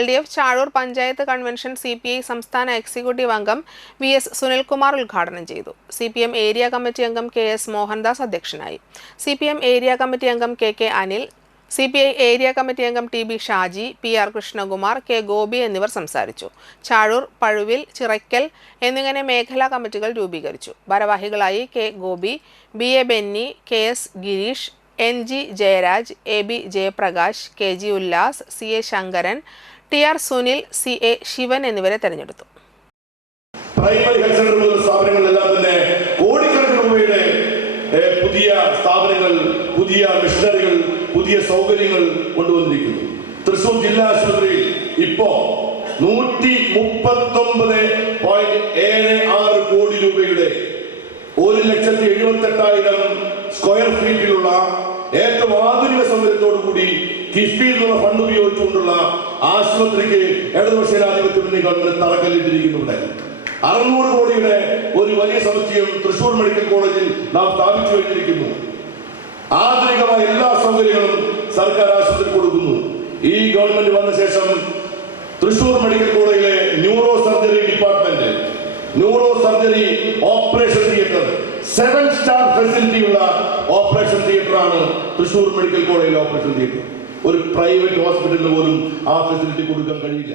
LDF Chazhoor panchayat convention CPI സംസ്ഥാന executive അംഗം VS Sunilkumar ഉദ്ഘാടനം ചെയ്തു. CPM ഏരിയ കമ്മിറ്റി അംഗം KS മോഹൻദാസ് അധ്യക്ഷനായി. CPM ഏരിയ കമ്മിറ്റി അംഗം KK Anil, CPI area committee അംഗം TB Shaji, PR Krishnakumar, K Gopi എന്നിവർ സംസാരിച്ചു. ചാഴൂർ, പഴുവിൽ, ചിറയ്ക്കൽ എന്നിങ്ങനെ മേഖലാ കമ്മിറ്റികൾ രൂപീകരിച്ചു. ഭാരവാഹികളായി K Gopi, BA Benny, KS Girish, NG Jayaraj, AB Jayaprakash, KG Ullas, CA Sankaran, TR Sunil, CA Shivan എന്നിവരെ തെരഞ്ഞെടുത്തു. പ്രൈമറി ഹെൽത്ത് സെന്റർ മുതൽ സ്ഥാപനങ്ങളെല്ലാം തന്നെ കോടിക്കണക്കിന് രൂപയുടെ പുതിയ സ്ഥാപനങ്ങൾ, പുതിയ മിഷനറികൾ, പുതിയ സൗകര്യങ്ങൾ കൊണ്ടുവന്നിരിക്കുന്നു. തൃശൂർ ജില്ലാ ആശുപത്രിയിൽ ഇപ്പോ 139.76 കോടി രൂപയുടെ 1,78,000 സ്ക്വയർ ഫീറ്റിലുള്ള ഏറ്റവും ആധുനിക സൗകര്യത്തോടു കൂടി കിഫ്ബിയിൽ നിന്നുള്ള ഫണ്ട് ഉപയോഗിച്ചുകൊണ്ടുള്ള ആശുപത്രിക്ക് ഇടതുപക്ഷ ജനാധിപത്യ മുന്നണി ഗവൺമെന്റ് തറക്കല്ലിട്ടിരിക്കുന്നുണ്ട്. 600 കോടിയുടെ ഒരു വലിയ സമുച്ചയം തൃശൂർ മെഡിക്കൽ കോളേജിൽ നാം സ്ഥാപിച്ചു കഴിഞ്ഞിരിക്കുന്നു. ആധുനികമായ എല്ലാ സൗകര്യങ്ങളും സർക്കാർ ആശുപത്രി കൊടുക്കുന്നു. ഈ ഗവൺമെന്റ് വന്ന ശേഷം തൃശൂർ മെഡിക്കൽ കോളേജിലെ neuro surgery department, neuro surgery operation theatre, 7 star facility ഉള്ള ഓപ്പറേഷൻ തിയേറ്റർ ആണ് തൃശൂർ മെഡിക്കൽ കോളേജിലെ ഓപ്പറേഷൻ തിയേറ്റർ. ഒരു പ്രൈവറ്റ് ഹോസ്പിറ്റലിന് പോലും ആ ഫെസിലിറ്റി കൊടുക്കാൻ കഴിയില്ല.